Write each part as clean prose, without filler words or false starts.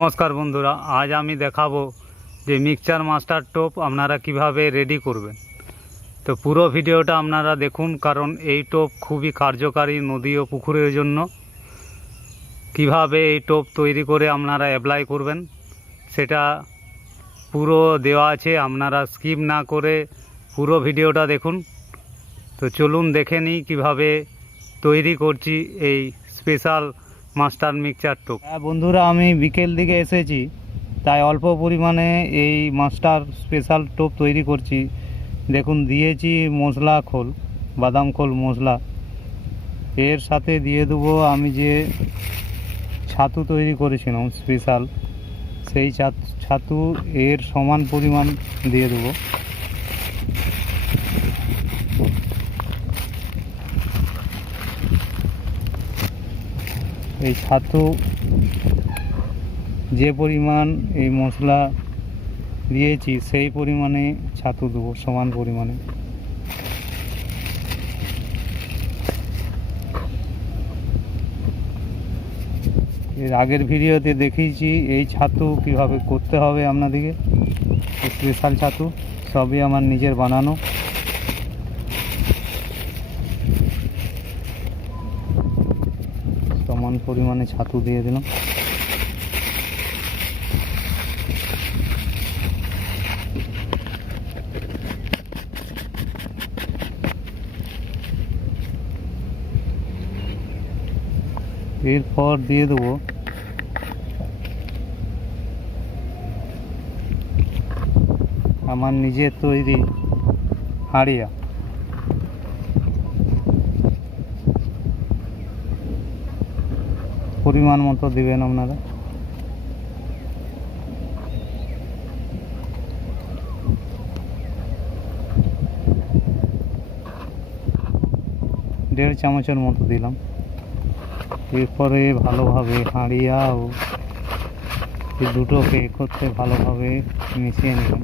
নমস্কার বন্ধুরা, আজ আমি দেখাবো যে মিক্সচার মাস্টার টোপ আপনারা কিভাবে রেডি করবেন। তো পুরো ভিডিওটা আপনারা দেখুন, কারণ এই টোপ খুবই কার্যকারী নদী ও পুকুরের জন্য। কিভাবে এই টোপ তৈরি করে আপনারা অ্যাপ্লাই করবেন সেটা পুরো দেওয়া আছে, আপনারা স্কিপ না করে পুরো ভিডিওটা দেখুন। তো চলুন দেখে নিই কীভাবে তৈরি করছি এই স্পেশাল মাস্টার মিক্সচার টোপ। বন্ধুরা, আমি বিকেল দিকে এসেছি, তাই অল্প পরিমাণে এই মাস্টার স্পেশাল টোপ তৈরি করছি। দেখুন, দিয়েছি মশলা খোল, বাদাম খোল মশলা। এর সাথে দিয়ে দেবো আমি যে ছাতু তৈরি করেছিলাম স্পেশাল, সেই ছাতু এর সমান পরিমাণ দিয়ে দেবো। এই ছাতু যে পরিমাণ এই মশলা দিয়েছি সেই পরিমাণে ছাতু দেবো, সমান পরিমাণে। এর আগের ভিডিওতে দেখিয়েছি এই ছাতু কিভাবে করতে হবে আপনাদেরকে। স্পেশাল ছাতু সবই আমার নিজের বানানো। সমান পরিমাণে ছাতু দিয়ে দিলাম। এরপর দিয়ে দেবো আমার নিজের তৈরি হাঁড়িয়া। পরিমাণ মতো দিবেন আপনারা। দেড় চামচের মতো দিলাম। এরপরে ভালোভাবে হাঁড়িয়া ও এই দুটোকে একত্রে ভালোভাবে মিশিয়ে নেবেন।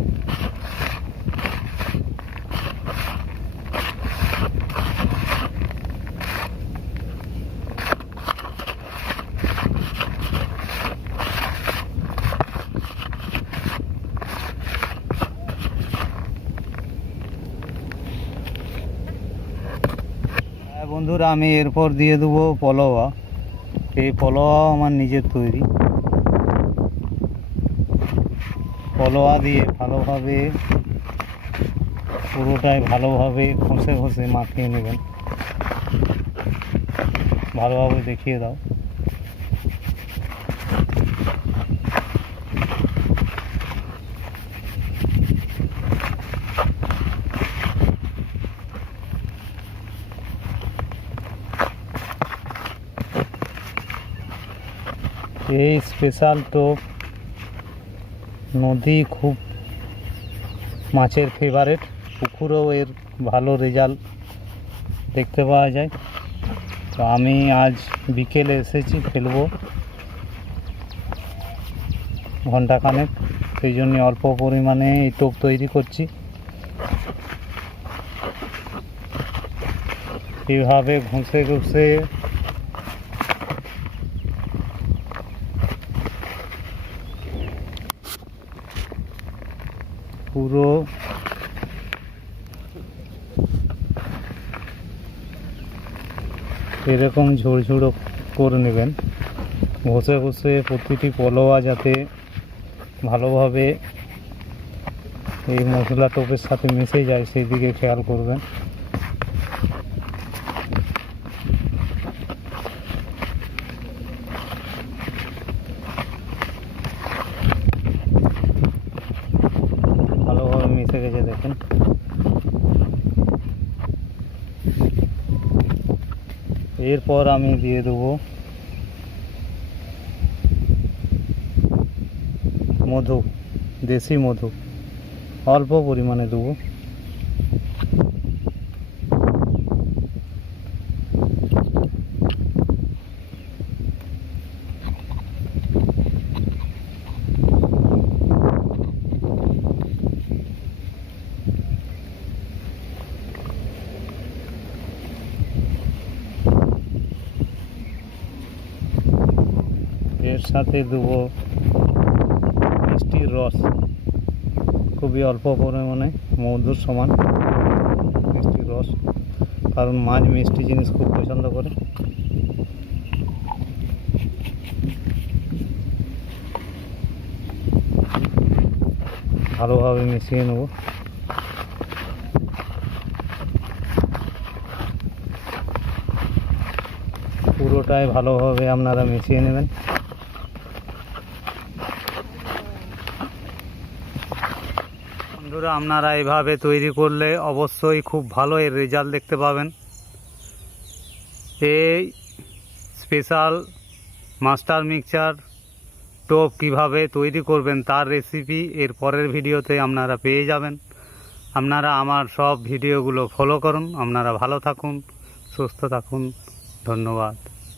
বন্ধুরা, আমি এরপর দিয়ে দেবো পলোয়া। এই পলোয়া আমার নিজের তৈরি। পলোয়া দিয়ে ভালোভাবে পুরোটাই ভালোভাবে ঘষে ঘষে মাখিয়ে নেবেন। ভালোভাবে দেখিয়ে দাও। এই স্পেশাল টোপ নদী খুব মাছের ফেভারেট, পুকুরেও এর ভালো রেজাল্ট দেখতে পাওয়া যায়। তো আমি আজ বিকেলে এসেছি, ফেলবো ঘন্টাখানেক, সেই জন্য অল্প পরিমাণে এই টোপ তৈরি করছি। এইভাবে ঘষে ঘষে পুরো এরকম ঝুড়ঝুড়ো করে নেবেন। ঘষে ঘষে প্রতিটি পলোয়া যাতে ভালোভাবে এই মশলা টোপের সাথে মিশে যায় সেই দিকে খেয়াল করবেন। ভালোভাবে মিশে গেছে দেখেন। এরপর আমি দিয়ে দেবো মধু, দেশি মধু অল্প পরিমাণে দেবো। এর সাথে দেবো মিষ্টির রস, খুবই অল্প পরিমাণে মধুর সমান মিষ্টির রস, কারণ মাছ মিষ্টি জিনিস খুব পছন্দ করে। ভালোভাবে মিশিয়ে নেব। পুরোটাই ভালোভাবে আপনারা মিশিয়ে নেবেন। বন্ধুরা, আপনারা এভাবে তৈরি করলে অবশ্যই খুব ভালো এর রেজাল্ট দেখতে পাবেন। এই স্পেশাল মাস্টার মিক্সচার টোপ কিভাবে তৈরি করবেন তার রেসিপি এর পরের ভিডিওতে আপনারা পেয়ে যাবেন। আপনারা আমার সব ভিডিওগুলো ফলো করুন। আপনারা ভালো থাকুন, সুস্থ থাকুন। ধন্যবাদ।